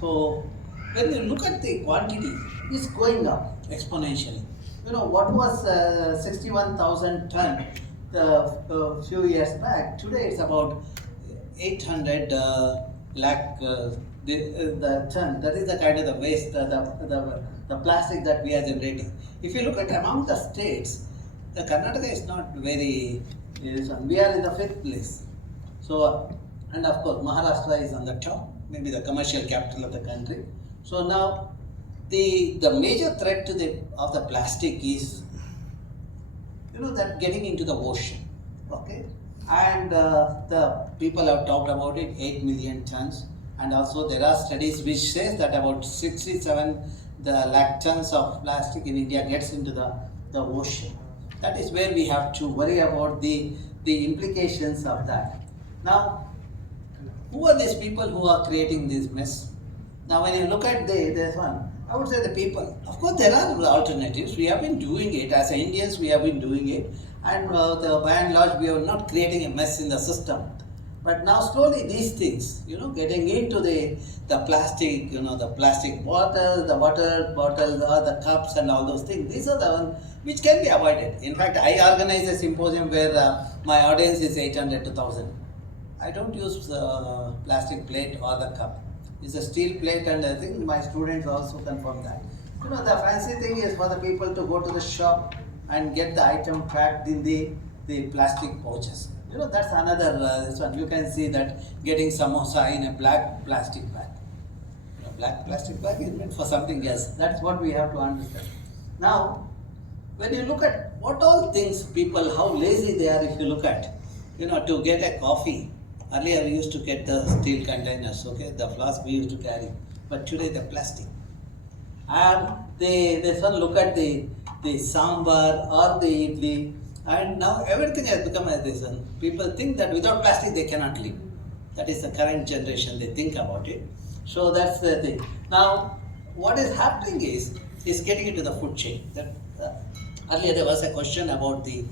So when you look at the quantity, it's going up exponentially. What was 61,000 ton a few years back? Today it's about 800 lakh the ton. That is the kind of the waste, the plastic that we are generating. If you look at among the states, the Karnataka is not very. We are in the fifth place. So, and of course, Maharashtra is on the top, maybe the commercial capital of the country. So now, the major threat to of the plastic is, that getting into the ocean, okay? And the people have talked about it, 8 million tons, and also there are studies which says that about 67 lakh tons of plastic in India gets into the ocean. That is where we have to worry about the implications of that. Now, who are these people who are creating this mess? Now, when you look at this one, I would say the people. Of course, there are alternatives. We have been doing it as Indians. We have been doing it, and by and large, we are not creating a mess in the system. But now, slowly, these things, getting into the plastic, the plastic bottles, the water bottles, or the cups, and all those things. These are the ones which can be avoided. In fact, I organize a symposium where my audience is 800 to 1,000. I don't use plastic plate or the cup. It's a steel plate, and I think my students also confirm that. The fancy thing is for the people to go to the shop and get the item packed in the plastic pouches. That's another this one. You can see that getting samosa in a black plastic bag. A black plastic bag is meant for something else. That's what we have to understand. Now, when you look at what all things people, how lazy they are, if you look at, to get a coffee. Earlier we used to get the steel containers, okay, the flask we used to carry, but today the plastic. And they look at the sambar or the idli, and now everything has become as this one. People think that without plastic they cannot live. That is the current generation, they think about it. So that's the thing. Now, what is happening is getting into the food chain. Earlier there was a question about the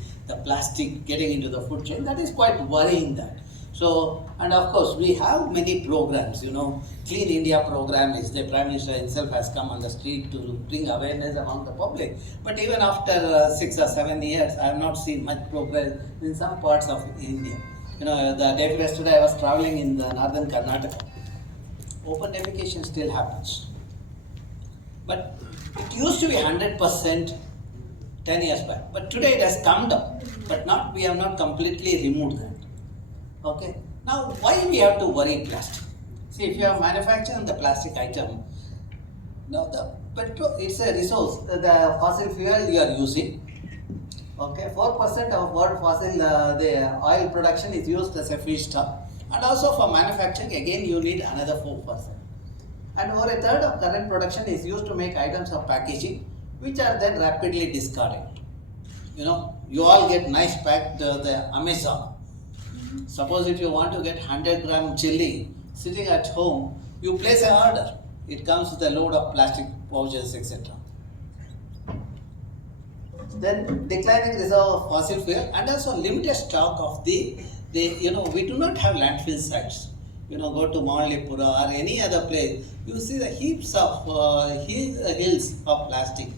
plastic getting into the food chain. That is quite worrying that. So, and of course, we have many programs, Clean India program is the Prime Minister himself has come on the street to bring awareness among the public. But even after 6 or 7 years, I have not seen much progress in some parts of India. The day yesterday I was traveling in the northern Karnataka. Open defecation still happens. But it used to be 100% 10 years back. But today it has come down. But we have not completely removed that. Okay. Now, why we have to worry plastic? See, if you are manufacturing the plastic item, now the petrol, it's a resource. The fossil fuel you are using. Okay, 4% of what fossil the oil production is used as a feedstock, and also for manufacturing again you need another 4%. And over a third of current production is used to make items of packaging, which are then rapidly discarded. You all get nice packed the Amazon. Suppose if you want to get 100 gram chili sitting at home, you place an order. It comes with a load of plastic pouches, etc. Then declining reserve of fossil fuel and also limited stock of the we do not have landfill sites. Go to Mallipura or any other place, you see the heaps of hills of plastic.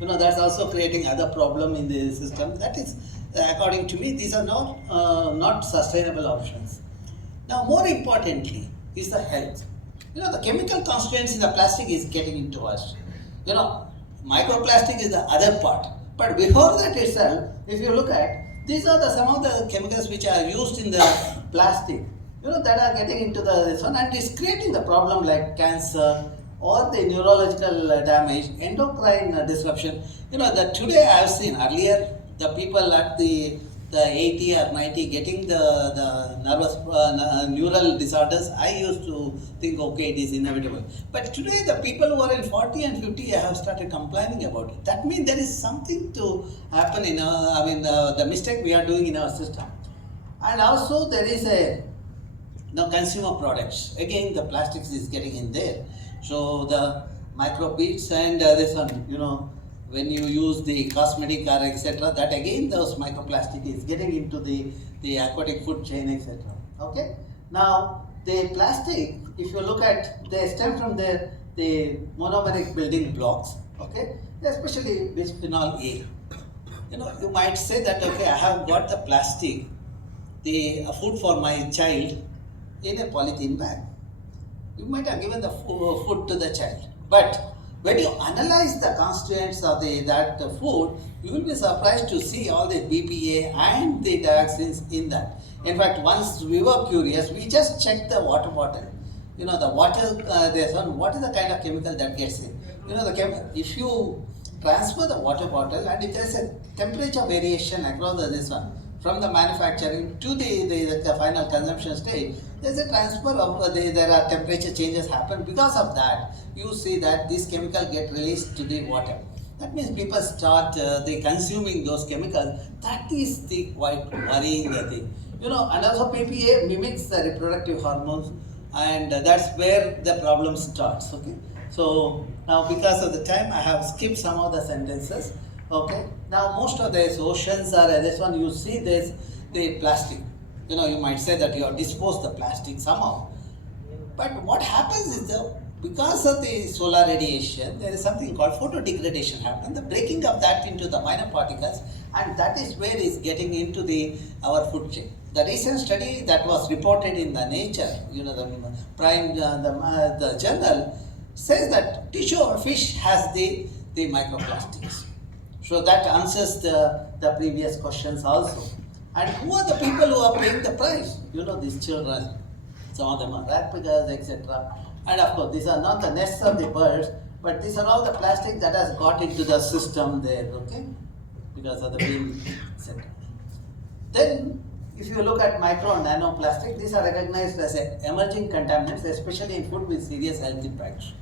That's also creating other problem in the system. That is, according to me, these are not sustainable options. Now, more importantly, is the health. The chemical constituents in the plastic is getting into us. Microplastic is the other part. But before that itself, if you look at, these are some of the chemicals which are used in the plastic, that are getting into this one, and it's creating the problem like cancer or the neurological damage, endocrine disruption. That today I have seen earlier, the people at the 80 or 90 getting the nervous neural disorders, I used to think, okay, it is inevitable. But today the people who are in 40 and 50 have started complaining about it. That means there is something to happen in the mistake we are doing in our system. And also there is consumer products. Again, the plastics is getting in there. So the microbeads and this one, when you use the cosmetic or etc., that again those microplastic is getting into the aquatic food chain, etc. Okay. Now, the plastic, if you look at, they stem from the monomeric building blocks, okay, especially bisphenol A. You might say that, okay, I have got the plastic, the food for my child in a polythene bag. You might have given the food to the child. But when you analyze the constituents of that food, you will be surprised to see all the BPA and the dioxins in that. In fact, once we were curious, we just checked the water bottle. The water, there's one, what is the kind of chemical that gets in? If you transfer the water bottle and if there is a temperature variation across this one, from the manufacturing to the final consumption stage, there is a transfer of there are temperature changes happen. Because of that, you see that this chemical get released to the water. That means people start they consuming those chemicals. That is the quite worrying thing. And also PPA mimics the reproductive hormones, and that's where the problem starts. Okay. So now because of the time, I have skipped some of the sentences. Okay. Now most of these oceans are this one. You see this the plastic. You might say that you have disposed the plastic somehow. But what happens is because of the solar radiation, there is something called photodegradation happening, the breaking of that into the minor particles, and that is where it's getting into our food chain. The recent study that was reported in the Nature, the prime the journal, says that tissue of fish has the microplastics. So that answers the previous questions also. And who are the people who are paying the price? These children. Some of them are rat pickers, etc. And of course, these are not the nests of the birds, but these are all the plastic that has got into the system there, okay? Because of the being, etc. Then, if you look at micro and nanoplastic, these are recognized as emerging contaminants, especially in food with serious health impacts.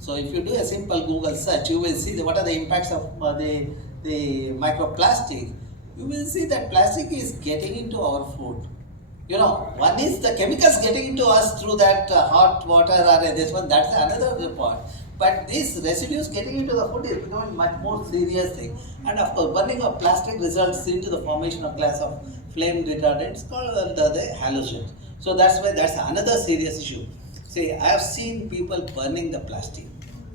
So, if you do a simple Google search, you will see what are the impacts of the microplastic. You will see that plastic is getting into our food. One is the chemicals getting into us through that hot water or this one, that's another part. But these residues getting into the food is becoming much more serious thing. And of course, burning of plastic results into the formation of class of flame retardants called the halogens. So that's another serious issue. See, I have seen people burning the plastic,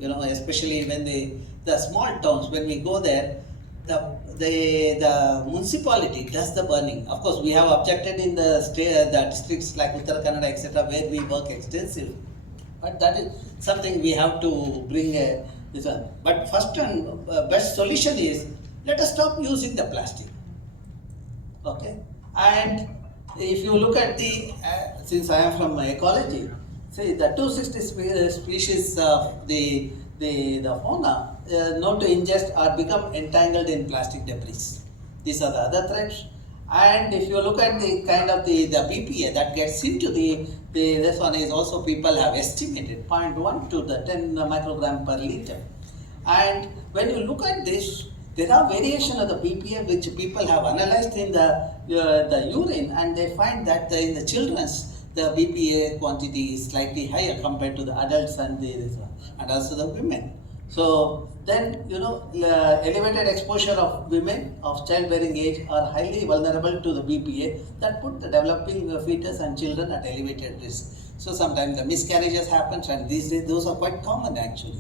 especially when the small towns, when we go there, the municipality does the burning. Of course, we have objected in the districts like Uttara Kannada, etc., where we work extensively. But that is something we have to bring this one. But first and best solution is, let us stop using the plastic. Okay. And if you look at since I am from ecology, see the 260 species of the fauna known to ingest or become entangled in plastic debris. These are the other threats. And if you look at the kind of the BPA that gets into this one is also people have estimated 0.1 to the 10 microgram per liter. And when you look at this, there are variation of the BPA which people have analyzed in the urine, and they find that in the children's the BPA quantity is slightly higher compared to the adults and this one, and also the women. So then, elevated exposure of women of childbearing age are highly vulnerable to the BPA that put the developing fetus and children at elevated risk. So sometimes the miscarriages happen, and these days those are quite common actually.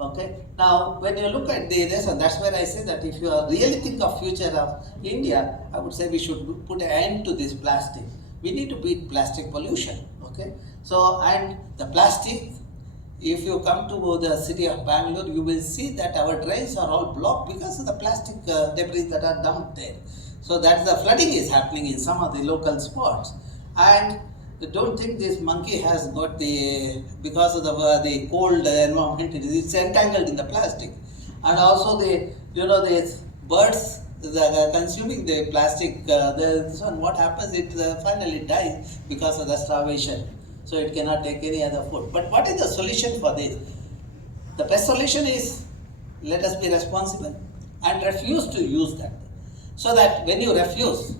Okay. Now, when you look at this, and that's where I say that if you really think of future of India, I would say we should put an end to this plastic. We need to beat plastic pollution. Okay. So, and the plastic, if you come to the city of Bangalore, you will see that our drains are all blocked because of the plastic debris that are dumped there. So that's the flooding is happening in some of the local spots. And don't think this monkey has got because of the cold environment, it's entangled in the plastic. And also these birds consuming the plastic, this one, what happens, it finally dies because of the starvation. So it cannot take any other food. But what is the solution for this? The best solution is, let us be responsible and refuse to use that. So that when you refuse,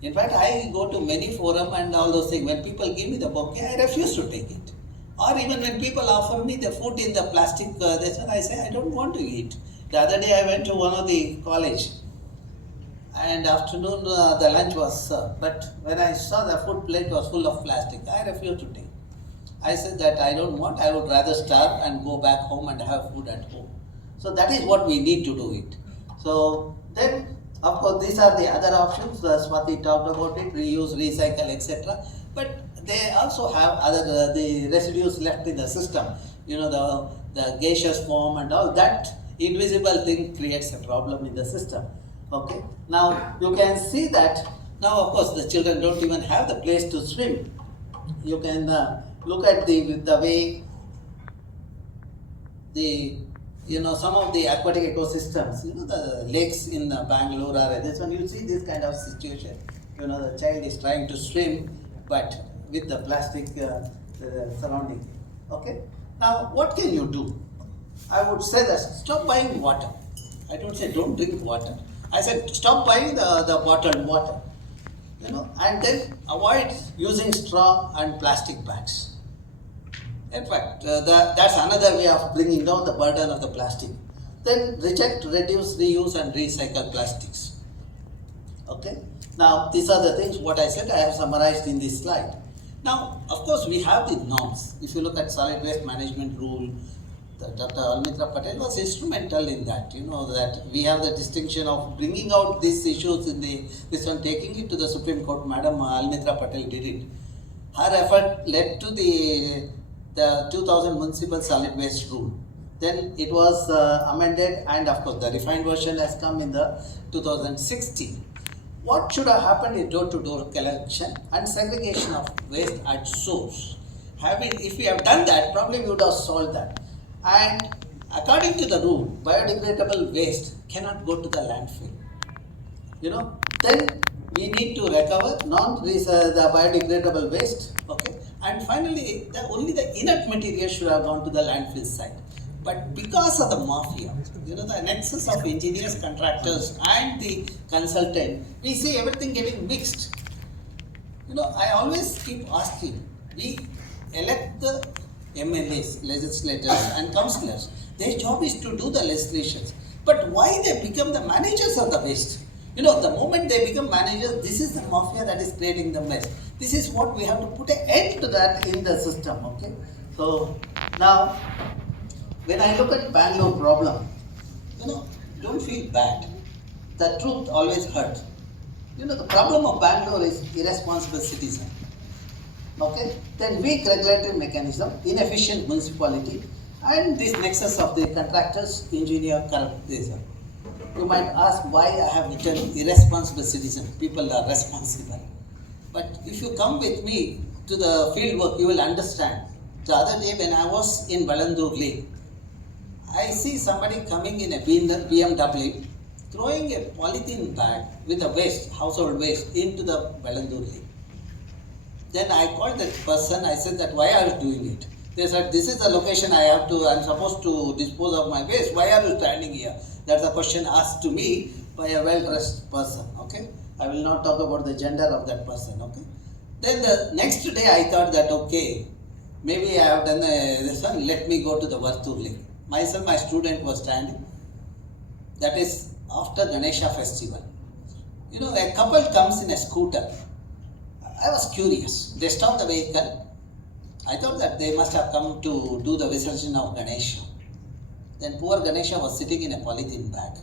in fact, I go to many forums and all those things. When people give me the bouquet, I refuse to take it. Or even when people offer me the food in the plastic, I say, I don't want to eat. The other day I went to one of the college, and afternoon the lunch was served. But when I saw the food plate was full of plastic, I refused to take. I said that I don't want, I would rather starve and go back home and have food at home. So that is what we need to do it. So then, of course, these are the other options. Swati talked about it, reuse, recycle, etc. But they also have other the residues left in the system. You know, the gaseous form and all that invisible thing creates a problem in the system. Okay. Now you can see that. Now, of course, the children don't even have the place to swim. You can look at the way the some of the aquatic ecosystems, the lakes in Bangalore or this one, you see this kind of situation. The child is trying to swim, but with the plastic surrounding. Okay. Now, what can you do? I would say that stop buying water. I don't say don't drink water. I said stop buying the bottled water. And then avoid using straw and plastic bags. In fact, that's another way of bringing down the burden of the plastic. Then reject, reduce, reuse and recycle plastics. Okay. Now, these are the things what I said I have summarized in this slide. Now, of course, we have the norms. If you look at solid waste management rule, Dr. Almitra Patel was instrumental in that. That we have the distinction of bringing out these issues in this one, taking it to the Supreme Court. Madam Almitra Patel did it. Her effort led to the 2000 municipal solid waste rule. Then it was amended, and of course the refined version has come in the 2016. What should have happened is door-to-door collection and segregation of waste at source. If we have done that, probably we would have solved that. And according to the rule, biodegradable waste cannot go to the landfill. Then we need to recover the biodegradable waste. Okay. And finally, only the inert material should have gone to the landfill site. But because of the mafia, the nexus of engineers, contractors, and the consultant, we see everything getting mixed. I always keep asking, we elect the MLAs, legislators, and councillors. Their job is to do the legislations. But why they become the managers of the waste? The moment they become managers, this is the mafia that is creating the mess. This is what we have to put an end to that in the system. Okay. So now, when I look at Bangalore problem, don't feel bad. The truth always hurts. The problem of Bangalore is irresponsible citizen. Okay. Then weak regulatory mechanism, inefficient municipality, and this nexus of the contractors, engineer, corruption. You might ask why I have written irresponsible citizen. People are responsible. But if you come with me to the field work, you will understand. The other day when I was in Valandur Lake, I see somebody coming in a BMW, throwing a polythene bag with a waste, household waste, into the Valandur Lake. Then I called that person, I said that why are you doing it? They said, this is the location I'm supposed to dispose of my waste. Why are you standing here? That's a question asked to me by a well-dressed person. Okay. I will not talk about the gender of that person. Okay. Then the next day I thought that okay, maybe I have done this one. Let me go to the Vartur Lake. Myself, my student was standing. That is after Ganesha festival. A couple comes in a scooter. I was curious. They stopped the vehicle. I thought that they must have come to do the Visarjana of Ganesha. Then poor Ganesha was sitting in a polythene bag.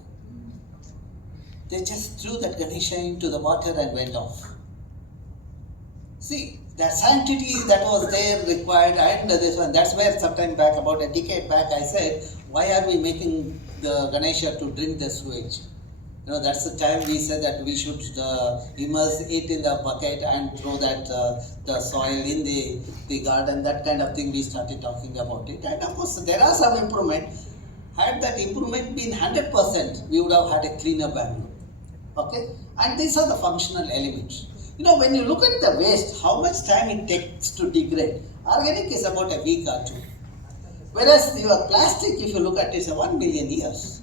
They just threw that Ganesha into the water and went off. See, that sanctity that was there required, and this one, that's where sometime back, about a decade back, I said, why are we making the Ganesha to drink the sewage? That's the time we said that we should immerse it in the bucket and throw that the soil in the garden, that kind of thing. We started talking about it. And of course, there are some improvement. Had that improvement been 100%, we would have had a cleaner Bangalore. Okay? And these are the functional elements. When you look at the waste, how much time it takes to degrade. Organic is about a week or two. Whereas your plastic, if you look at it, is 1 million years.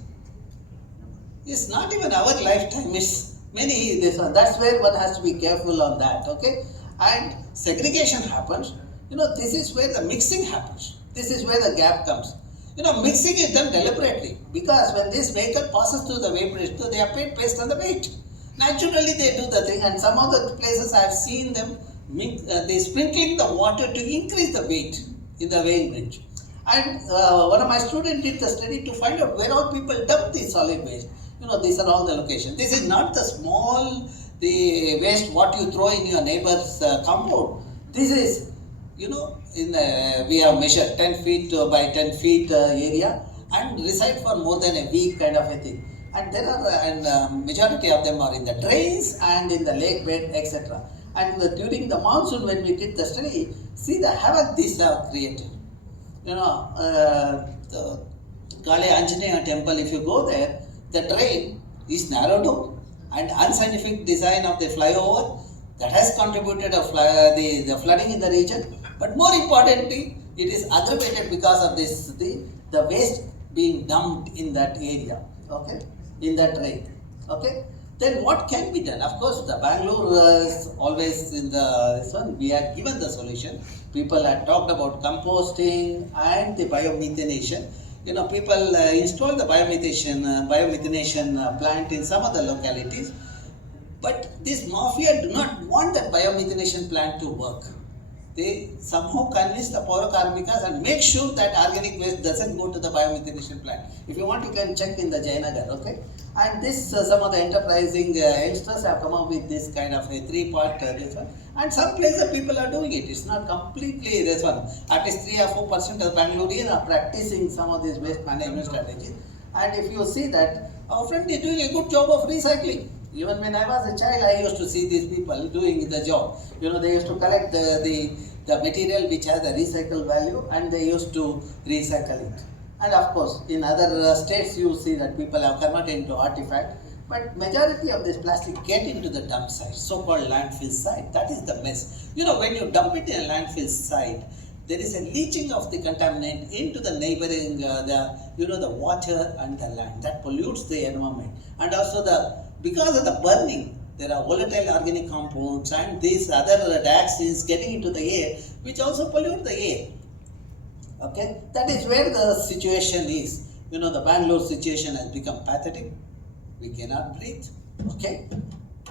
It's not even our lifetime, it's many this one. That's where one has to be careful on that. Okay? And segregation happens. This is where the mixing happens. This is where the gap comes. Mixing is done deliberately because when this vehicle passes through the weighbridge, they are paid based on the weight. Naturally, they do the thing, and some of the places I have seen them they sprinkling the water to increase the weight in the weighing bridge. And one of my students did the study to find out where all people dump the solid waste. These are all the locations. This is not the small, the waste what you throw in your neighbor's compound. This is, we have measured 10 feet by 10 feet area and reside for more than a week kind of a thing. And there are, majority of them are in the drains and in the lake bed, etc. And during the monsoon, when we did the study, see the havoc these have created. The Kale Anjaneya temple, if you go there, the drain is narrowed out, and unscientific design of the flyover that has contributed the flooding in the region. But more importantly, it is aggravated because of this the waste being dumped in that area, okay, in that drain, okay. Then what can be done? Of course, the Bangalore is always in this one. We have given the solution. People had talked about composting and the biomethanation. People install the biomethanation plant in some of the localities. But this mafia do not want that biomethanation plant to work. They somehow convince the Paura Karmikas and make sure that organic waste doesn't go to the biomethanation plant. If you want, you can check in the Jayanagar, okay? And this, some of the enterprising youngsters have come up with this kind of a three-part this one. And some places people are doing it. It's not completely this one. At least 3 or 4% of Bangaloreans are practicing some of these waste management strategies. And if you see that, our friend is doing a good job of recycling. Even when I was a child, I used to see these people doing the job. They used to collect the material which has a recycle value, and they used to recycle it. And of course, in other states, you see that people have converted into artifact. But majority of this plastic get into the dump site, so-called landfill site. That is the mess. When you dump it in a landfill site, there is a leaching of the contaminant into the neighboring, the water and the land. That pollutes the environment. And also because of the burning, there are volatile organic compounds and these other dioxins getting into the air, which also pollute the air. Okay, that is where the situation is. The Bangalore situation has become pathetic. We cannot breathe. Okay,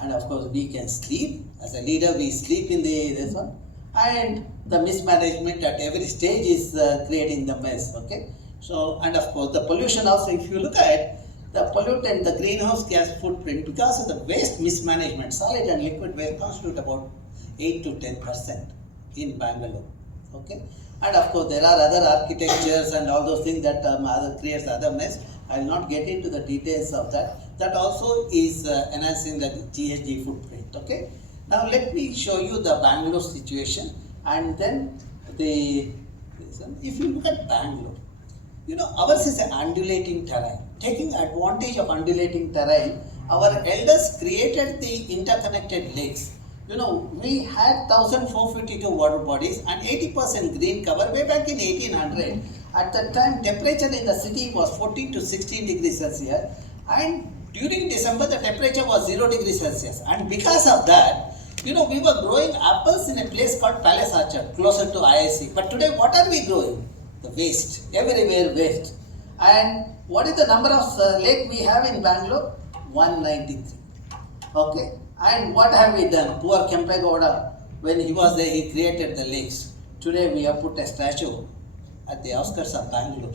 and of course we can sleep. As a leader, we sleep in this one. And the mismanagement at every stage is creating the mess. Okay, so and of course the pollution also. If you look at the pollutant, the greenhouse gas footprint, because of the waste mismanagement, solid and liquid waste constitute about 8 to 10% in Bangalore. Okay, and of course there are other architectures and all those things that creates other mess. I will not get into the details of that. That also is enhancing the GHG footprint. Okay, now let me show you the Bangalore situation, and then if you look at Bangalore, ours is an undulating terrain. Taking advantage of undulating terrain, our elders created the interconnected lakes. We had 1,452 water bodies and 80% green cover way back in 1800. At that time, temperature in the city was 14 to 16 degrees Celsius, and during December the temperature was 0 degrees Celsius. And because of that, we were growing apples in a place called Palace Orchard, closer to IISC. But today, what are we growing? The waste, everywhere waste. And what is the number of lake we have in Bangalore? 193. Okay. And what have we done? Poor Kempegowda, when he was there, he created the lakes. Today we have put a statue at the outskirts of Bangalore.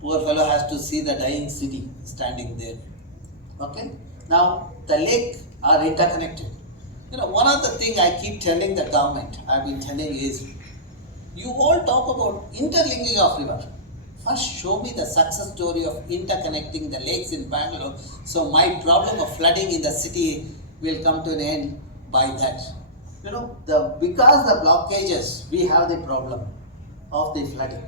Poor fellow has to see the dying city standing there. Okay. Now the lake are interconnected. One of the things I keep telling the government, I've been telling is, you all talk about interlinking of river. First, show me the success story of interconnecting the lakes in Bangalore, so my problem of flooding in the city will come to an end by that. Because the blockages, we have the problem of the flooding.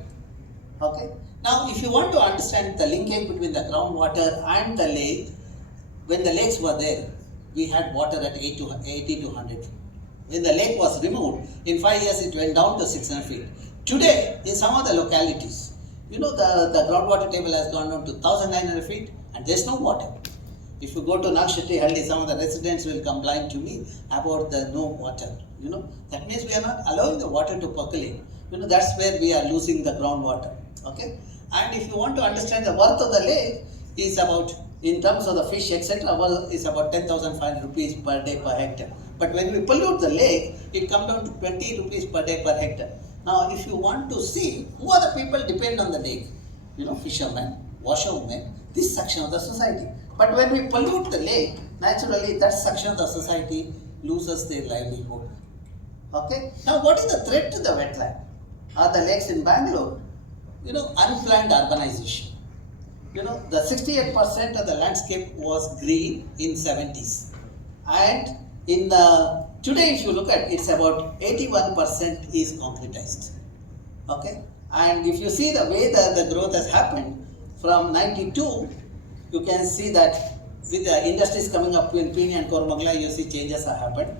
Okay. Now, if you want to understand the linkage between the groundwater and the lake, when the lakes were there, we had water at 80 to 100 feet. When the lake was removed, in 5 years it went down to 600 feet. Today, in some of the localities, the groundwater table has gone down to 1,900 feet and there's no water. If you go to Nakshettihalli, some of the residents will complain to me about the no water. That means we are not allowing the water to percolate. That's where we are losing the groundwater. Okay. And if you want to understand the worth of the lake, is about, in terms of the fish, etc., is about 10,500 rupees per day per hectare. But when we pollute the lake, it comes down to 20 rupees per day per hectare. Now, if you want to see who are the people depend on the lake, fishermen, washerwomen, this section of the society. But when we pollute the lake, naturally that section of the society loses their livelihood. Okay. Now, what is the threat to the wetland? Are the lakes in Bangalore? Unplanned urbanization. The 68% of the landscape was green in 70s, and in the today, if you look at, it's about 81% is concretized. Okay, and if you see the way the growth has happened from 92, you can see that with the industries coming up in Pune and Koramangala, you see changes have happened.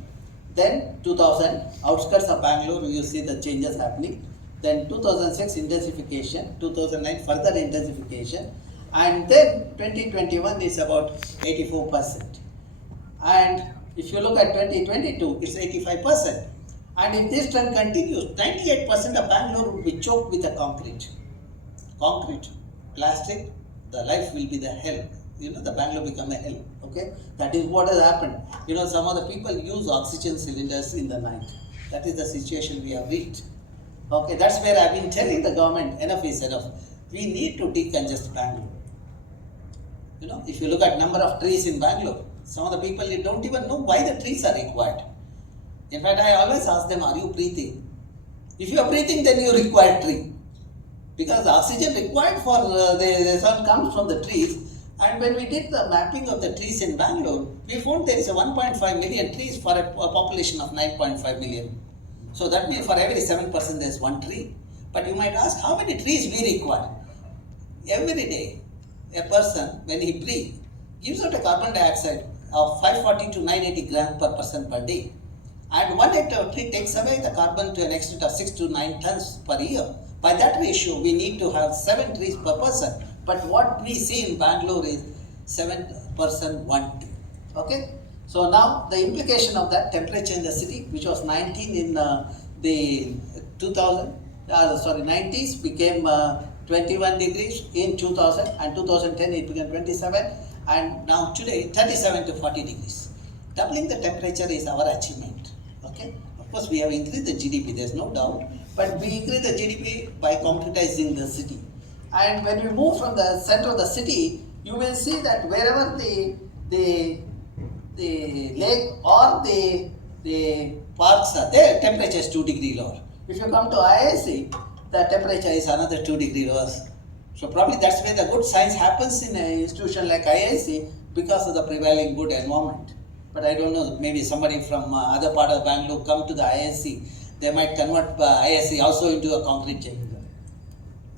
Then 2000, outskirts of Bangalore, you see the changes happening. Then 2006 intensification, 2009 further intensification, and then 2021 is about 84%. And if you look at 2022, it's 85%. And if this trend continues, 98% of Bangalore will be choked with the concrete. Concrete, plastic, the life will be the hell. The Bangalore become a hell. Okay, that is what has happened. Some of the people use oxygen cylinders in the night. That is the situation we have reached. Okay, that's where I've been telling the government, enough is enough. We need to decongest Bangalore. If you look at number of trees in Bangalore, some of the people, you don't even know why the trees are required. In fact, I always ask them, are you breathing? If you are breathing, then you require tree. Because the oxygen required for the sun comes from the trees. And when we did the mapping of the trees in Bangalore, we found there is a 1.5 million trees for a population of 9.5 million. So that means for every 7% there is one tree. But you might ask, how many trees we require? Every day, a person, when he breathes, gives out a carbon dioxide of 540 to 980 grams per person per day. And 1 hectare of tree takes away the carbon to an extent of 6 to 9 tons per year. By that ratio, we need to have 7 trees per person. But what we see in Bangalore is 7% 1 tree. Okay? So now the implication of that temperature in the city, which was 19 in the 90s, became 21 degrees in 2000, and 2010 it became 27, and now today 37 to 40 degrees. Doubling the temperature is our achievement. Okay? Of course, we have increased the GDP, there's no doubt, but we increase the GDP by concretizing the city. And when we move from the center of the city, you will see that wherever the lake or the parks are there, temperature is 2 degrees lower. If you come to IISC, the temperature is another 2 degrees lower. So probably that's where the good science happens in an institution like IISC, because of the prevailing good environment. But I don't know, maybe somebody from other part of Bangalore come to the IISC, they might convert IISC also into a concrete chamber.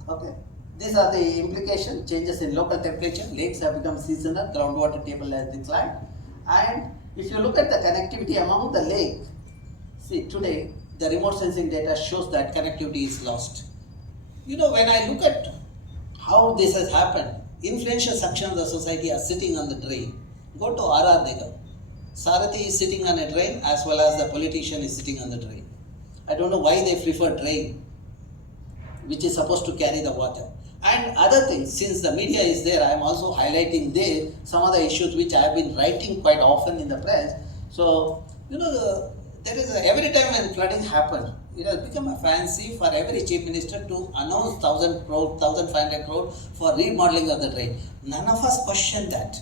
Okay. These are the implications, changes in local temperature, lakes have become seasonal, groundwater table has declined. And if you look at the connectivity among the lake, see today the remote sensing data shows that connectivity is lost. When I look at how this has happened, influential section of the society are sitting on the drain. Go to RR Nigam. Sarathi is sitting on a drain as well as the politician is sitting on the drain. I don't know why they prefer drain, which is supposed to carry the water. And other things, since the media is there, I am also highlighting there some of the issues which I have been writing quite often in the press. So, there is every time when flooding happens, it has become a fancy for every chief minister to announce 1,000 crore, 1,500 crore for remodeling of the drain. None of us question that.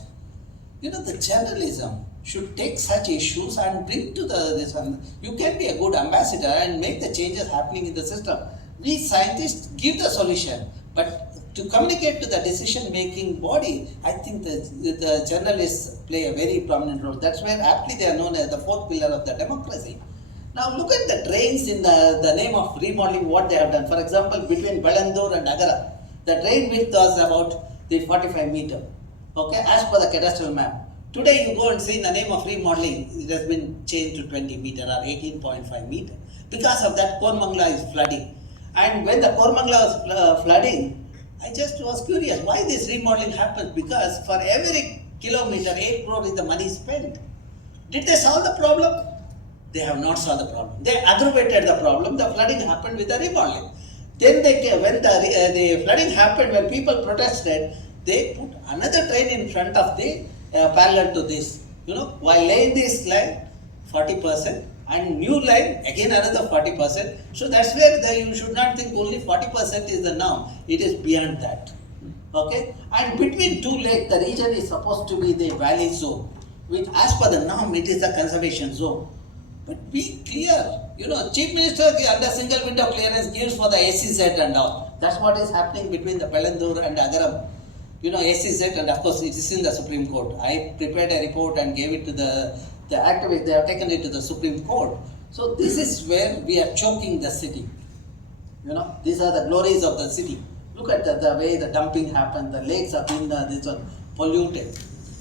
The journalism should take such issues and bring to this one. You can be a good ambassador and make the changes happening in the system. We scientists give the solution, but to communicate to the decision-making body, I think the journalists play a very prominent role. That's where aptly they are known as the fourth pillar of the democracy. Now look at the drains in the name of remodeling, what they have done. For example, between Belandur and Agara, the drain width was about the 45 meter, okay, as per the cadastral map. Today you go and see in the name of remodeling, it has been changed to 20 meter or 18.5 meter. Because of that, Koramangala is flooding. And when the Koramangala was flooding, I just was curious why this remodeling happened, because for every kilometer, 8 crore is the money spent. Did they solve the problem? They have not solved the problem. They aggravated the problem. The flooding happened with the remodeling. Then when the flooding happened, when people protested, they put another drain in front of the parallel to this. While laying this line, 40%, and new line again another 40%. So that's where you should not think only 40% is the norm. It is beyond that. Okay, and between two lakes, the region is supposed to be the valley zone, which as per the norm it is a conservation zone. But be clear, Chief Minister under single window clearance gives for the SEZ and all. That's what is happening between the Pelandur and Agaram. SEZ, and of course it is in the Supreme Court. I prepared a report and gave it to the activists. They have taken it to the Supreme Court. So this is where we are choking the city. These are the glories of the city. Look at the way the dumping happened. The lakes have been polluted.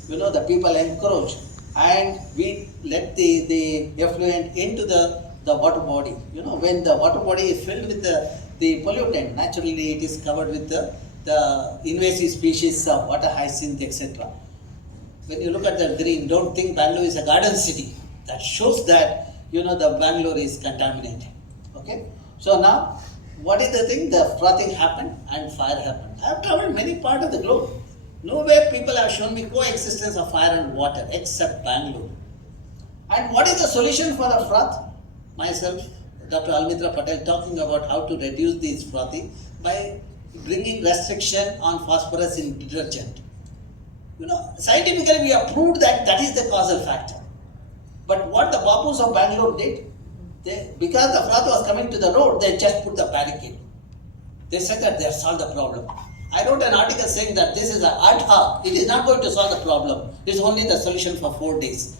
The people encroach, and we let the effluent into the water body. When the water body is filled with the pollutant, naturally it is covered with the invasive species of water hyacinth, etc. When you look at the green, don't think Bangalore is a garden city. That shows that the Bangalore is contaminated. Okay. So now, what is the thing? The frothing happened and fire happened. I have traveled many parts of the globe. Nowhere people have shown me coexistence of fire and water except Bangalore. And what is the solution for the froth? Myself, Dr. Almitra Patel, talking about how to reduce this frothing by bringing restriction on phosphorus in detergent. Scientifically we have proved that is the causal factor. But what the Babus of Bangalore did, because the froth was coming to the road, they just put the barricade. They said that they have solved the problem. I wrote an article saying that this is an ad hoc. It is not going to solve the problem. It is only the solution for 4 days.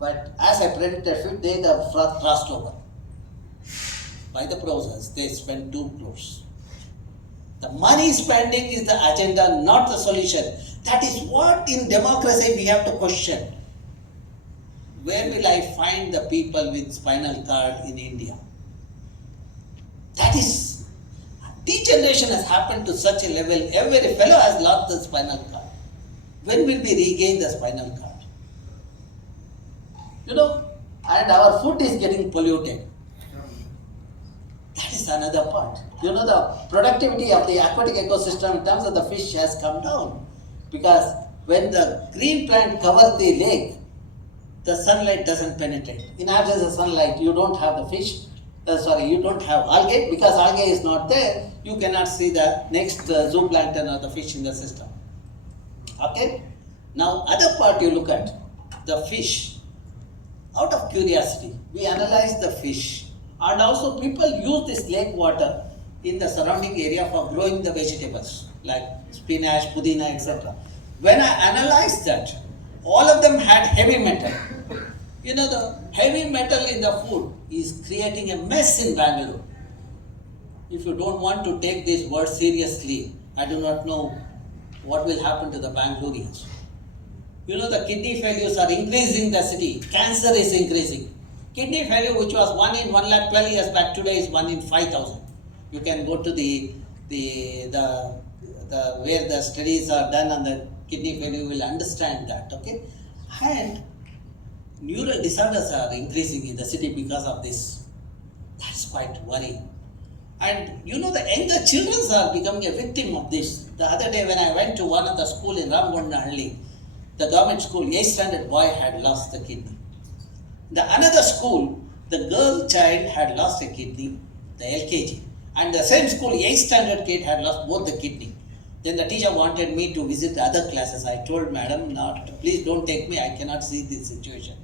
But as I predicted, 5th day the froth crossed over. By the process, they spent 2 crores. The money spending is the agenda, not the solution. That is what in democracy we have to question. Where will I find the people with spinal cord in India? That is, degeneration has happened to such a level, every fellow has lost the spinal cord. When will we regain the spinal cord? And our food is getting polluted. That is another part. The productivity of the aquatic ecosystem in terms of the fish has come down. Because when the green plant covers the lake, the sunlight doesn't penetrate. In absence of sunlight, you don't have the fish. You don't have algae. Because algae is not there, you cannot see the next zooplankton or the fish in the system. Okay? Now, other part you look at, the fish. Out of curiosity, we analyze the fish. And also people use this lake water in the surrounding area for growing the vegetables like spinach, pudina, etc. When I analyzed that, all of them had heavy metal. The heavy metal in the food is creating a mess in Bangalore. If you don't want to take this word seriously, I do not know what will happen to the Bangaloreans. The kidney failures are increasing in the city. Cancer is increasing. Kidney failure, which was 1 in 1,12,000 years back, today is 1 in 5,000. You can go to the where the studies are done on the kidney failure, you will understand that. Okay, and neural disorders are increasing in the city because of this. That's quite worrying. And the younger children are becoming a victim of this. The other day when I went to one of the school in Ramgondahalli, the government school, 8th standard boy had lost the kidney. The another school, the girl child had lost a kidney, the LKG. And the same school, 8th standard kid had lost both the kidney. Then the teacher wanted me to visit the other classes. I told madam, please don't take me, I cannot see this situation.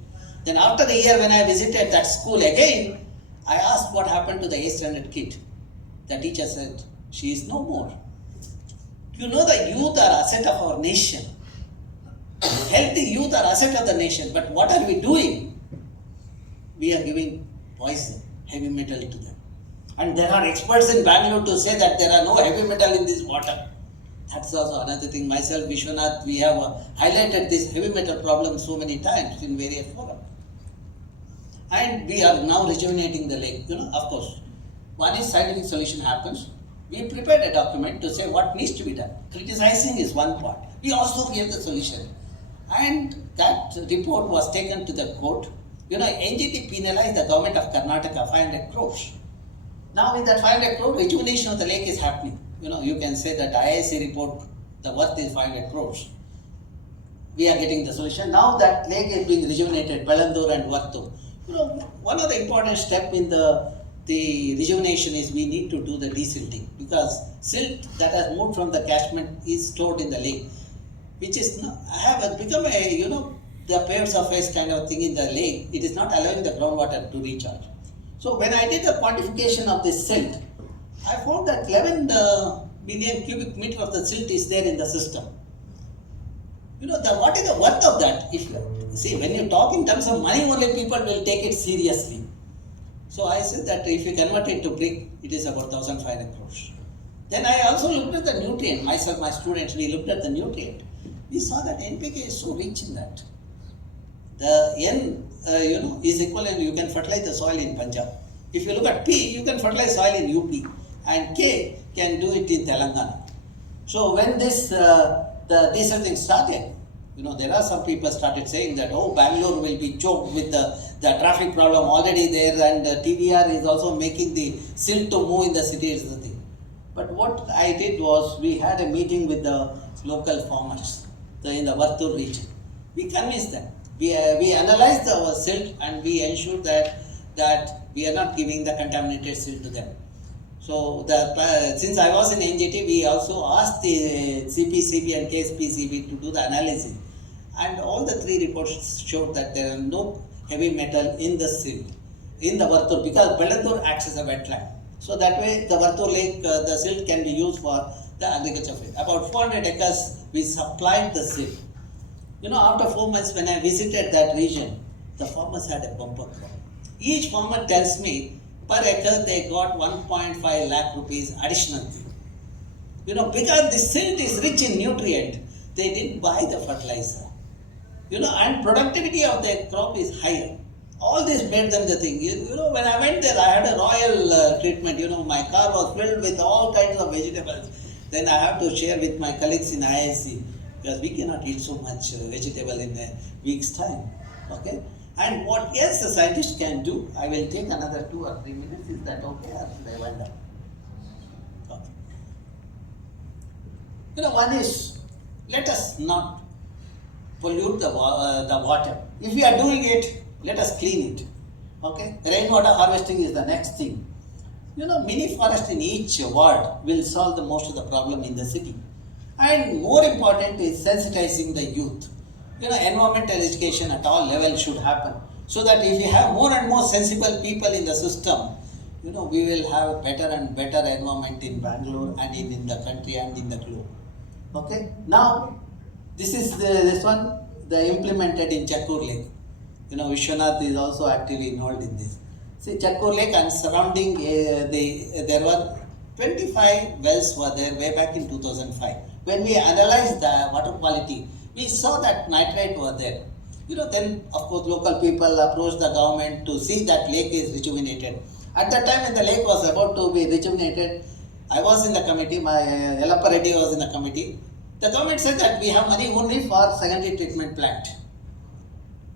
Then after a year when I visited that school again, I asked what happened to the 8th standard kid. The teacher said, she is no more. The youth are asset of our nation. Healthy youth are asset of the nation. But what are we doing? We are giving poison, heavy metal to them. And there are experts in Bangalore to say that there are no heavy metal in this water. That's also another thing. Myself, Vishwanath, we have highlighted this heavy metal problem so many times in various forums. And we are now rejuvenating the lake. Of course, one is scientific solution happens. We prepared a document to say what needs to be done. Criticizing is one part. We also gave the solution. And that report was taken to the court. NGT penalized the government of Karnataka 500 crores. Now with that 500 crore, rejuvenation of the lake is happening. You can say that IISC report, the worth is 500 crores. we are getting the solution. Now that lake is being rejuvenated, Belandur and Vartur. One of the important step in the rejuvenation is we need to do the desilting, because silt that has moved from the catchment is stored in the lake, which is not, have become a the pairs of face kind of thing in the lake. It is not allowing the groundwater to recharge. So when I did the quantification of this silt, I found that 11 million cubic meter of the silt is there in the system. What is the worth of that? If you see, when you talk in terms of money, only people will take it seriously. So I said that if you convert it to brick, it is about 1,500 crores. Then I also looked at the nutrient. Myself, my students, we looked at the nutrient. We saw that NPK is so rich in that. The N, is equivalent. You can fertilize the soil in Punjab. If you look at P, you can fertilize soil in UP, and K can do it in Telangana. So when this these things started, there are some people started saying that, oh, Bangalore will be choked with the traffic problem already there, and TVR is also making the silt to move in the city is the thing. But what I did was, we had a meeting with the local farmers in the Vartur region. We convinced them. We analyzed our silt, and we ensured that we are not giving the contaminated silt to them. So since I was in NGT, we also asked the CPCB and KSPCB to do the analysis, and all the three reports showed that there are no heavy metal in the silt, in the Vartur, because Belandur acts as a wetland. So that way the Vartur lake, the silt can be used for the agriculture field. About 400 acres we supplied the silt. After 4 months when I visited that region, the farmers had a bumper crop. Each farmer tells me per acre they got 1.5 lakh rupees additional. Because the silt is rich in nutrient, they didn't buy the fertilizer. And productivity of their crop is higher. All this made them the thing. When I went there, I had a royal treatment. My car was filled with all kinds of vegetables. Then I have to share with my colleagues in IISC, because we cannot eat so much vegetable in a week's time. Okay? And what else the scientist can do, I will take another 2 or 3 minutes. Is that okay? Or should I wind up? Okay. One is, let us not pollute the water. If we are doing it, let us clean it. Okay? Rainwater harvesting is the next thing. Mini forest in each ward will solve the most of the problem in the city. And more important is sensitizing the youth. Environmental education at all levels should happen, so that if we have more and more sensible people in the system, we will have a better and better environment in Bangalore and in the country and in the globe. Okay? Now, this is this one, the implemented in Chakkur Lake. Vishwanath is also actively involved in this. See, Chakkur Lake and surrounding, there were 25 wells were there way back in 2005. When we analyzed the water quality, we saw that nitrate were there. Then of course local people approached the government to see that lake is rejuvenated. At that time when the lake was about to be rejuvenated, I was in the committee, my Yellappa Reddy was in the committee. The government said that we have money only for secondary treatment plant.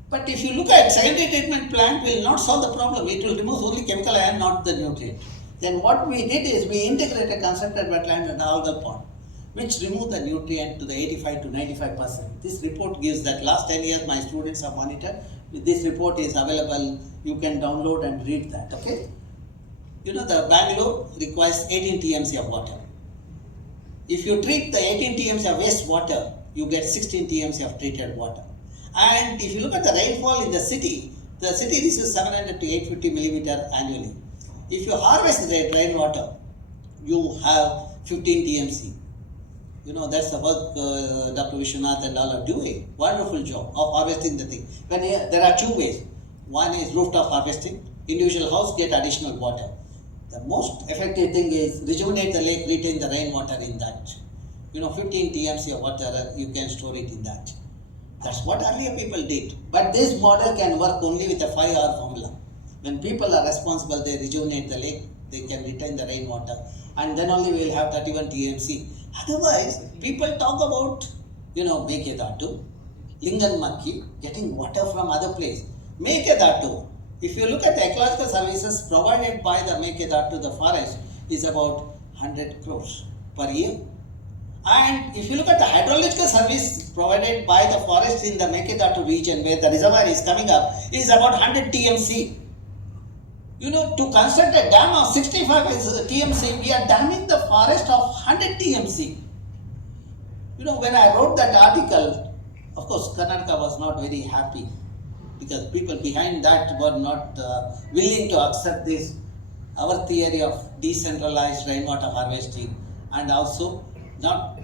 But if you look at secondary treatment plant, will not solve the problem. It will remove only chemical ion, not the nutrient. Then what we did is we integrated constructed wetland and the algal pond, which remove the nutrient to the 85 to 95%. This report gives that. Last 10 years my students have monitored. This report is available. You can download and read that. Okay? The Bangalore requires 18 TMC of water. If you treat the 18 TMC of waste water, you get 16 TMC of treated water. And if you look at the rainfall in the city receives 700 to 850 millimeter annually. If you harvest the rainwater, you have 15 TMC. That's the work Dr. Vishwanath and all are doing. Wonderful job of harvesting the thing. There are 2 ways. One is rooftop harvesting. Individual house get additional water. The most effective thing is rejuvenate the lake, retain the rainwater in that. 15 TMC of water, you can store it in that. That's what earlier people did. But this model can work only with a 5R formula. When people are responsible, they rejuvenate the lake, they can retain the rainwater, and then only we will have 31 TMC. Otherwise, people talk about, Mekedatu, Linganmakki, getting water from other place. Mekedatu, if you look at the ecological services provided by the Mekedatu, the forest, is about 100 crores per year. And if you look at the hydrological service provided by the forest in the Mekadatu region where the reservoir is coming up is about 100 TMC. You know, to construct a dam of 65 TMC, we are damming the forest of 100 TMC. You know, when I wrote that article, of course, Karnataka was not very happy because people behind that were not willing to accept this, our theory of decentralized rainwater harvesting, and also not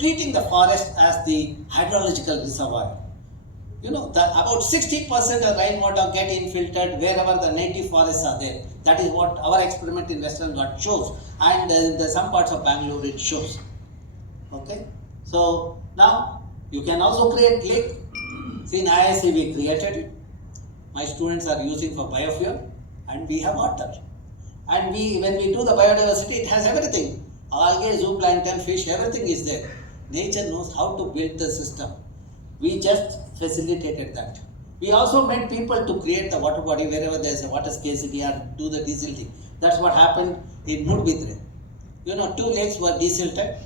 treating the forest as the hydrological reservoir. You know, about 60% of rainwater get infiltrated wherever the native forests are there. That is what our experiment in Western Ghats shows, and in some parts of Bangalore it shows. Okay, so now you can also create lake. See, in IISC we created it. My students are using for biofuel, and we have water. And when we do the biodiversity, it has everything. Algae, zooplankton, fish, everything is there. Nature knows how to build the system. We just facilitated that. We also made people to create the water body wherever there is a water scarcity and do the desilting. That's what happened in Mudbidre. You know, 2 lakes were desilted,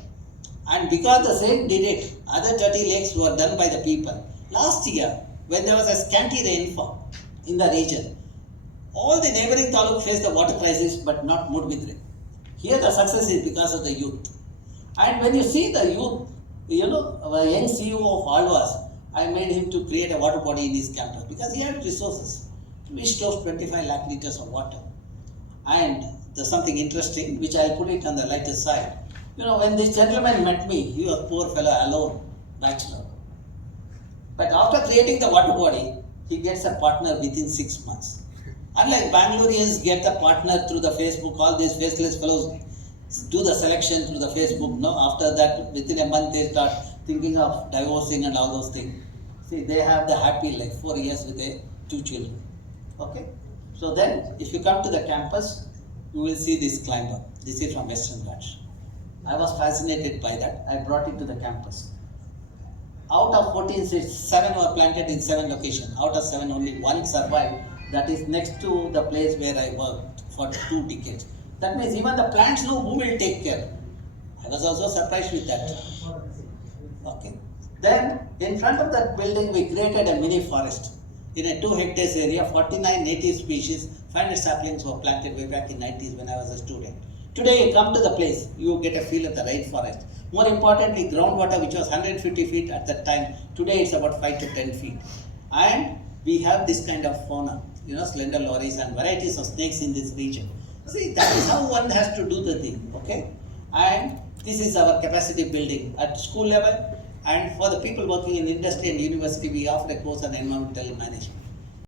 and because the same did it, other 30 lakes were done by the people. Last year, when there was a scanty rainfall in the region, all the neighboring taluk faced the water crisis, but not Mudbidre. Here the success is because of the youth. And when you see the youth, you know, a young CEO of Alvas, I made him to create a water body in his campus because he had resources. We stores 25 lakh liters of water. And there's something interesting, which I'll put it on the lighter side. You know, when this gentleman met me, he was a poor fellow, alone, bachelor. But after creating the water body, he gets a partner within 6 months. Unlike Bangaloreans get the partner through the Facebook, all these faceless fellows do the selection through the Facebook. No, after that, within a month they start thinking of divorcing and all those things. See, they have the happy life, 4 years with 2 children. Okay? So then, if you come to the campus, you will see this climber. This is from Western Ghats. I was fascinated by that. I brought it to the campus. Out of 14 seeds, 7 were planted in 7 locations. Out of 7, only 1 survived. That is next to the place where I worked for 2 decades. That means even the plants know who will take care. I was also surprised with that. Okay. Then, in front of that building, we created a mini forest. In a 2 hectares area, 49 native species, 500 saplings were planted way back in 90s when I was a student. Today, you come to the place, you get a feel of the rainforest. More importantly, groundwater, which was 150 feet at that time, today it's about 5 to 10 feet. And we have this kind of fauna, you know, slender lories and varieties of snakes in this region. See, that is how one has to do the thing, okay? And this is our capacity building at school level, and for the people working in industry and university, we offer a course on environmental management.